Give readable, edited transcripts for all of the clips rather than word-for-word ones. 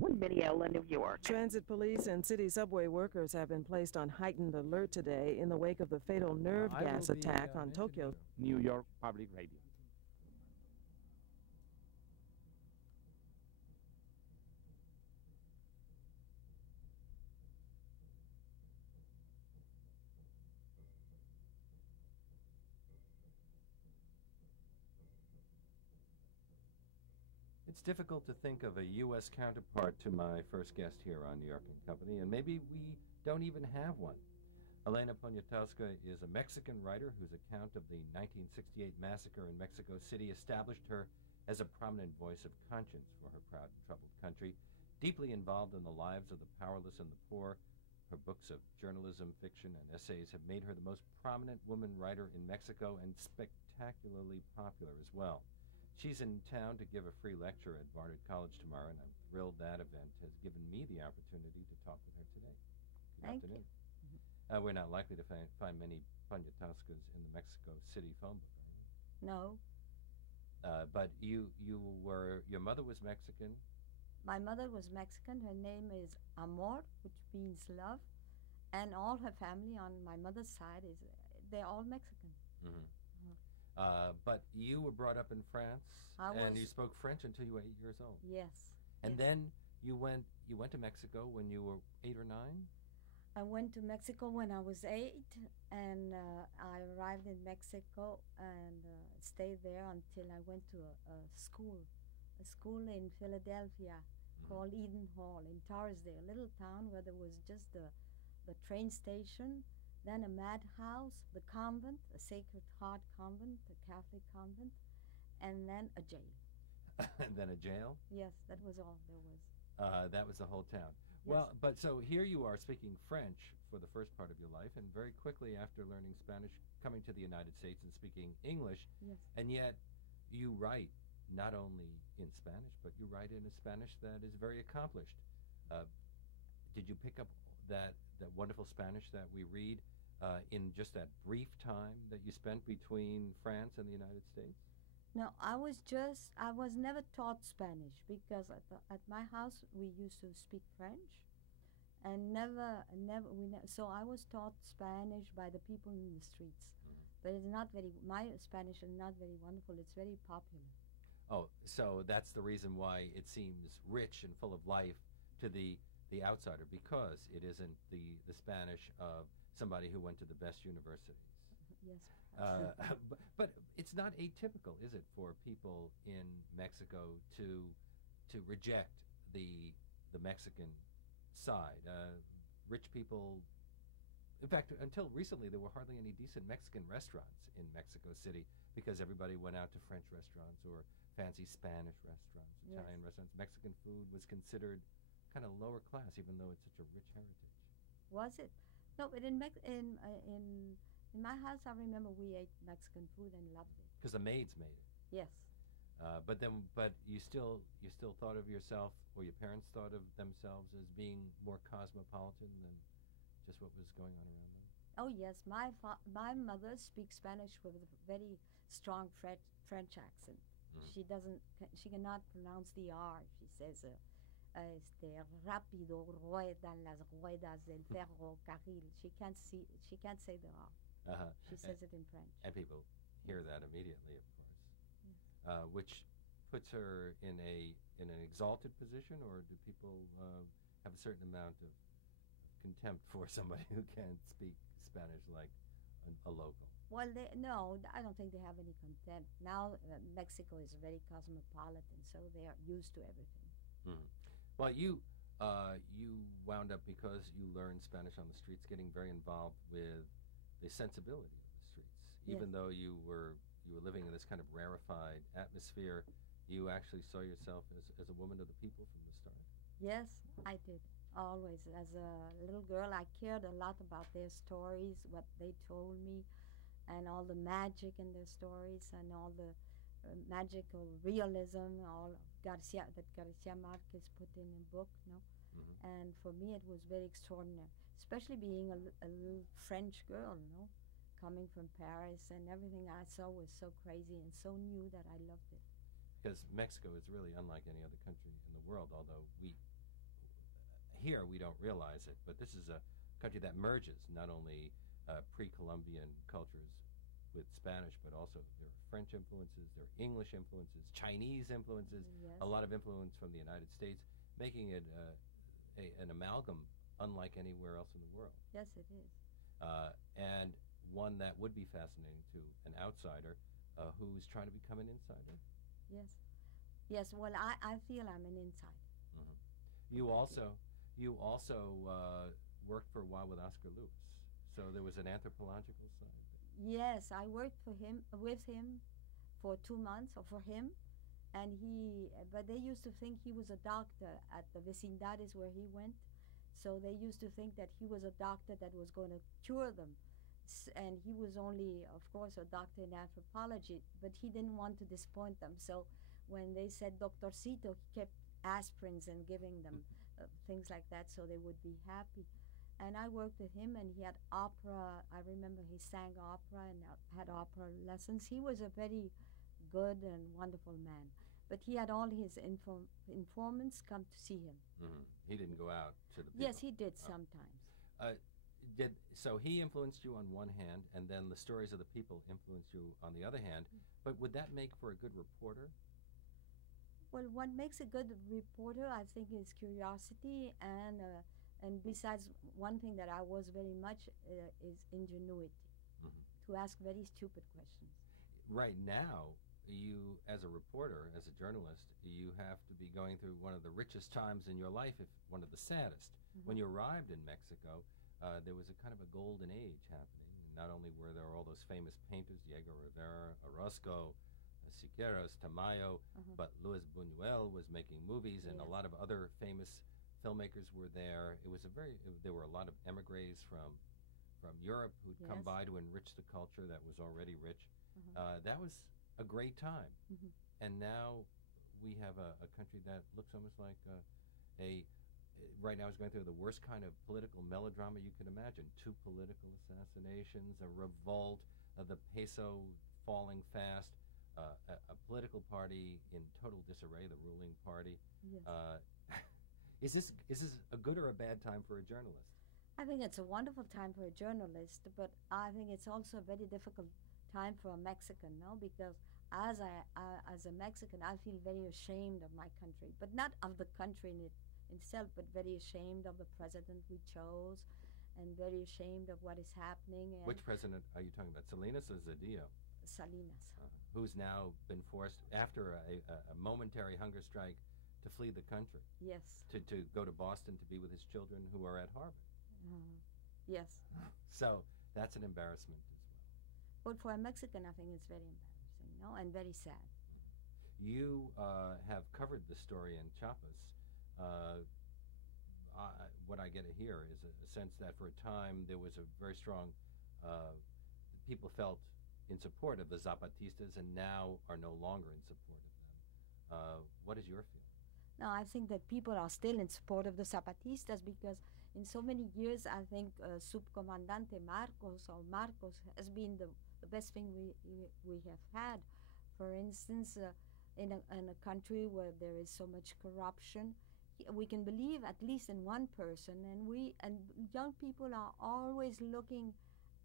Minneapolis, New York. Transit police and city subway workers have been placed on heightened alert today in the wake of the fatal nerve gas attack on Tokyo. New York Public Radio. It's difficult to think of a U.S. counterpart to my first guest here on New York & Company, and maybe we don't even have one. Elena Poniatowska is a Mexican writer whose account of the 1968 massacre in Mexico City established her as a prominent voice of conscience for her proud and troubled country. Deeply involved in the lives of the powerless and the poor, her books of journalism, fiction, and essays have made her the most prominent woman writer in Mexico and spectacularly popular as well. She's in town to give a free lecture at Barnard College tomorrow, and I'm thrilled that event has given me the opportunity to talk with her today. Good afternoon. We're not likely to find many Poniatowskas in the Mexico City phone book. No. But your mother was Mexican? My mother was Mexican. Her name is Amor, which means love. And all her family on my mother's side, they're all Mexican. Mm-hmm. But you were brought up in France, and you spoke French until you were 8 years old. Yes. And then you went to Mexico when you were 8 or 9? I went to Mexico when I was 8, and I arrived in Mexico and stayed there until I went to a school in Philadelphia called Eden Hall in Torresdale, a little town where there was just the train station, then a madhouse, the convent, a Sacred Heart convent, a Catholic convent, and then a jail. And then a jail? Yes, that was all there was. That was the whole town. Yes. Well, but so here you are speaking French for the first part of your life, and very quickly after learning Spanish, coming to the United States and speaking English, yes. And yet you write not only in Spanish, but you write in a Spanish that is very accomplished. Did you pick up that wonderful Spanish that we read in just that brief time that you spent between France and the United States? No, I was never taught Spanish because at my house we used to speak French, and so I was taught Spanish by the people in the streets. Mm-hmm. But it's not my Spanish is not very wonderful. It's very popular. Oh, so that's the reason why it seems rich and full of life to the outsider, because it isn't the Spanish of somebody who went to the best universities. Yes. But it's not atypical, is it, for people in Mexico to reject the Mexican side? Rich people, in fact, until recently, there were hardly any decent Mexican restaurants in Mexico City because everybody went out to French restaurants or fancy Spanish restaurants, Italian restaurants. Mexican food was considered kind of lower class, even though it's such a rich heritage. Was it? No, but in my house, I remember we ate Mexican food and loved it. Because the maids made it. Yes. But you still thought of yourself, or your parents thought of themselves as being more cosmopolitan than just what was going on around them. Oh yes, my mother speaks Spanish with a very strong French accent. Mm-hmm. She cannot pronounce the R. She says, rápido ruedan las ruedas del ferrocarril. She can't say the R. Uh-huh. She says it in French. And people hear that immediately, of course. Yes. Which puts her in an exalted position, or do people have a certain amount of contempt for somebody who can't speak Spanish like a local? Well, no, I don't think they have any contempt. Now Mexico is very cosmopolitan, so they are used to everything. Mm-hmm. Well, you wound up, because you learned Spanish on the streets, getting very involved with the sensibility of the streets. Yes. Even though you were living in this kind of rarefied atmosphere, you actually saw yourself as a woman of the people from the start. Yes, I did. Always. As a little girl, I cared a lot about their stories, what they told me, and all the magic in their stories, and all the magical realism, all Garcia Marquez put in a book, no? Mm-hmm. And for me, it was very extraordinary, especially being a little French girl, no? Coming from Paris, and everything I saw was so crazy and so new that I loved it. Because Mexico is really unlike any other country in the world, although we here we don't realize it, but this is a country that merges not only pre-Columbian cultures with Spanish, but also there are French influences, there are English influences, Chinese influences, Yes. a lot of influence from the United States, making it an amalgam unlike anywhere else in the world. Yes, it is. And one that would be fascinating to an outsider who's trying to become an insider. Yes. Yes, well, I feel I'm an insider. You also worked for a while with Oscar Lewis, so there was an anthropological side. Yes, I worked with him for 2 months, or for him, and but they used to think he was a doctor at the vecindades where he went, so they used to think that he was a doctor that was going to cure them, and he was only, of course, a doctor in anthropology, but he didn't want to disappoint them, so when they said Doctorcito, he kept aspirins and giving them things like that so they would be happy. And I worked with him, and he had opera. I remember he sang opera and had opera lessons. He was a very good and wonderful man. But he had all his informants come to see him. He didn't go out to the people. Yes, he did sometimes. So he influenced you on one hand, and then the stories of the people influenced you on the other hand. But would that make for a good reporter? Well, what makes a good reporter, I think, is curiosity, and besides, one thing that I was very much is ingenuity, to ask very stupid questions. Right now, you, as a reporter, as a journalist, you have to be going through one of the richest times in your life, if one of the saddest. When you arrived in Mexico, there was a kind of a golden age happening. Not only were there all those famous painters, Diego Rivera, Orozco, Siqueiros, Tamayo, but Luis Buñuel was making movies, and a lot of other famous filmmakers were there. There were a lot of emigres from Europe who'd come by to enrich the culture that was already rich. That was a great time. And now we have a country that looks almost like right now is going through the worst kind of political melodrama you could imagine. 2 political assassinations, a revolt, the peso falling fast, a political party in total disarray, the ruling party. Yes. Is this a good or a bad time for a journalist? I think it's a wonderful time for a journalist, but I think it's also a very difficult time for a Mexican, no? Because as a Mexican, I feel very ashamed of my country, but not of the country in itself, but very ashamed of the president we chose, and very ashamed of what is happening. And which president are you talking about, Salinas or Zedillo? Salinas. Who's now been forced, after a momentary hunger strike, to flee the country. Yes. To go to Boston to be with his children who are at Harvard. Yes. So that's an embarrassment as well. But for a Mexican, I think it's very embarrassing, no, and very sad. You have covered the story in Chiapas. What I get to hear is a sense that for a time there was a very strong, people felt in support of the Zapatistas and now are no longer in support of them. What is your feeling? No, I think that people are still in support of the Zapatistas because in so many years, I think Subcomandante Marcos has been the best thing we have had. For instance, in a country where there is so much corruption, we can believe at least in one person, and young people are always looking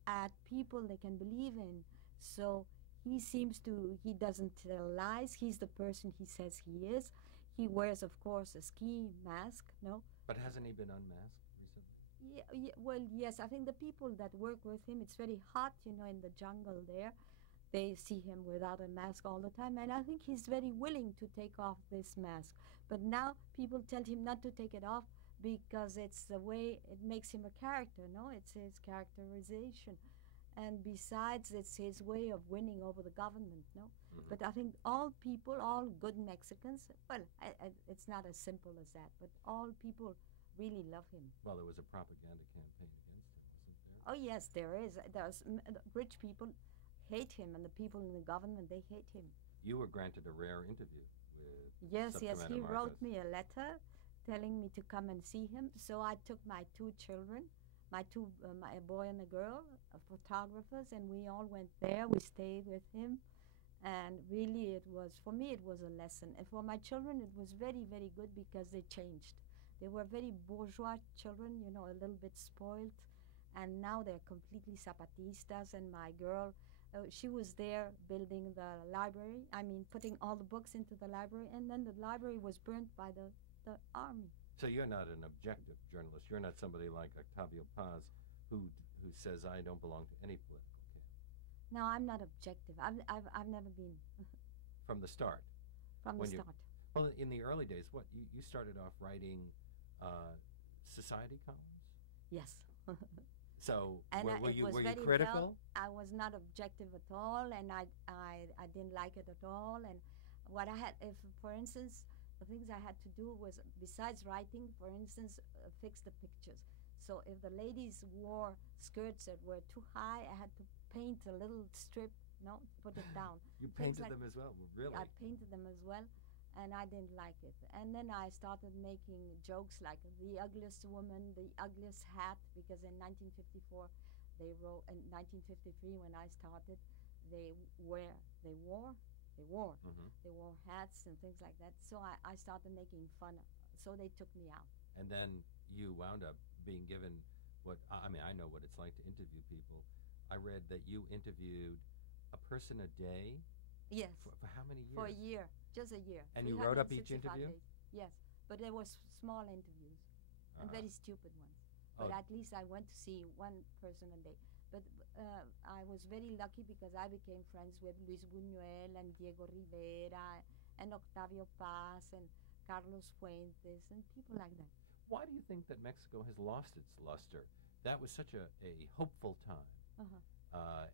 at people they can believe in. So he doesn't tell lies. He's the person he says he is. He wears, of course, a ski mask, no? But hasn't he been unmasked recently? Yeah, well, yes. I think the people that work with him, it's very hot, in the jungle there. They see him without a mask all the time, and I think he's very willing to take off this mask. But now people tell him not to take it off because it's the way it makes him a character, no? It's his characterization. And besides, it's his way of winning over the government, no? But I think all people, all good Mexicans, well, it's not as simple as that, but all people really love him. Well, there was a propaganda campaign against him, wasn't there? Oh, yes, there is. Rich people hate him, and the people in the government, they hate him. You were granted a rare interview with Yes, he Subcommander wrote Marcos. me a letter telling me to come and see him. So I took my 2 children, my boy and a girl, photographers, and we all went there. We stayed with him, and really, for me, it was a lesson. And for my children, it was very, very good because they changed. They were very bourgeois children, you know, a little bit spoiled, and now they're completely zapatistas. And my girl, she was there building the library. I mean, putting all the books into the library, and then the library was burnt by the army. So you're not an objective journalist. You're not somebody like Octavio Paz, who says I don't belong to any political camp. No, I'm not objective. I've never been. From the start. From the start. Well, in the early days, what you started off writing society columns? Yes. So and were you critical? I was not objective at all, and I didn't like it at all. And what I had, if for instance, the things I had to do was, besides writing, for instance, fix the pictures. So if the ladies wore skirts that were too high, I had to paint a little strip, put it down. You painted them as well, really? I painted them as well, and I didn't like it. And then I started making jokes like the ugliest woman, the ugliest hat, because in 1954, they wrote, in 1953 when I started, they wore hats and things like that. So I started making fun. So they took me out. And then you wound up being given I know what it's like to interview people. I read that you interviewed a person a day. Yes. For how many years? For a year, just a year. And you wrote up each interview? Days. Yes, but there was small interviews and very stupid ones. But at least I went to see one person a day. But I was very lucky because I became friends with Luis Buñuel and Diego Rivera and Octavio Paz and Carlos Fuentes and people like that. Why do you think that Mexico has lost its luster? That was such a hopeful time.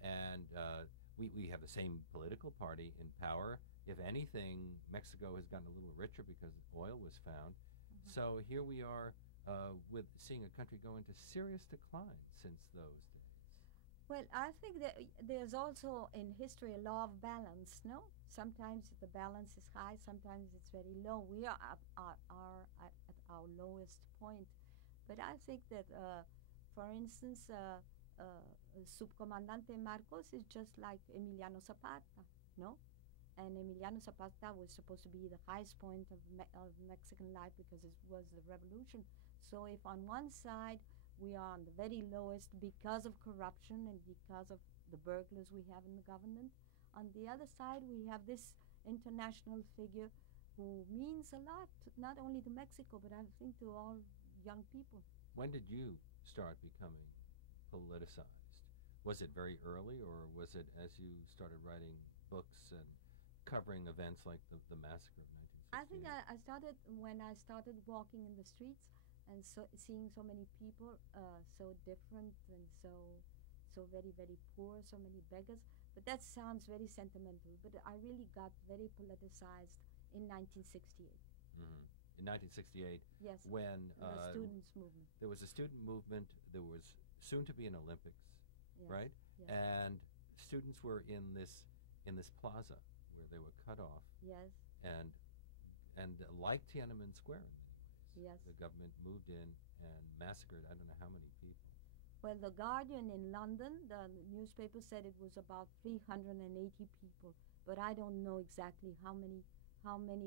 And we have the same political party in power. If anything, Mexico has gotten a little richer because oil was found. So here we are with seeing a country go into serious decline since those days. Well, I think that there's also in history a law of balance, no? Sometimes the balance is high, sometimes it's very low. We are at our lowest point. But I think that, for instance, Subcomandante Marcos is just like Emiliano Zapata, no? And Emiliano Zapata was supposed to be the highest point of Mexican life because it was the revolution. So if on one side we are on the very lowest because of corruption and because of the burglars we have in the government, on the other side we have this international figure who means a lot, not only to Mexico, but I think to all young people. When did you start becoming politicized? Was it very early, or was it as you started writing books and covering events like the massacre of 1968? I think I started when I started walking in the streets and seeing so many people, so different and so very, very poor, so many beggars. But that sounds very sentimental, but I really got very politicized in 1968. In 1968, yes, when the students' movement. There was a student movement. There was soon to be an Olympics, yes, right? Yes. And students were in this plaza where they were cut off. Yes. And like Tiananmen Square in many ways. Yes. The government moved in and massacred I don't know how many people. Well, the Guardian in London, the newspaper said it was about 380 people, but I don't know exactly how many.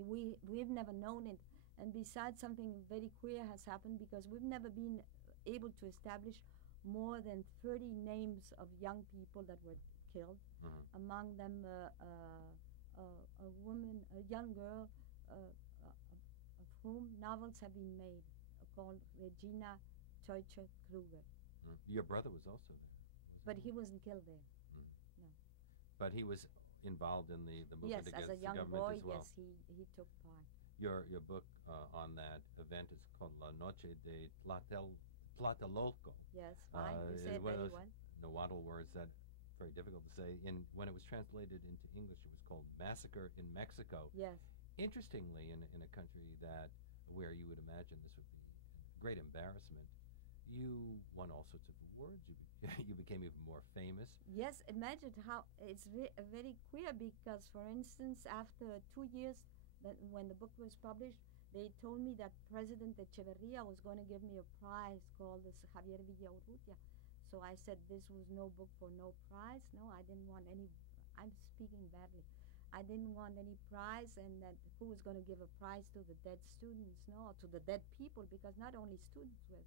We've never known it. And besides, something very queer has happened because we've never been able to establish more than 30 names of young people that were killed. Among them, a woman, a young girl, of whom novels have been made, called Regina Teucher Kruger. Your brother was also there. But he wasn't killed there. No. But he was involved in the movement against the government as well. Yes, as a young boy, yes, he took part. Your book on that event is called La Noche de Tlatelolco. Yes, fine. You said very well. Nahuatl words that very difficult to say. When it was translated into English, it was called Massacre in Mexico. Yes. Interestingly, in a country where you would imagine this would be a great embarrassment, you won all sorts of awards. You became even more famous. Yes, imagine how it's very queer because, for instance, after 2 years when the book was published, they told me that President Echeverria was going to give me a prize called the Javier Villaurrutia. So I said this was no book for no prize. No, I didn't want any. I'm speaking badly. I didn't want any prize, and that who was going to give a prize to the dead students, no, to the dead people, because not only students were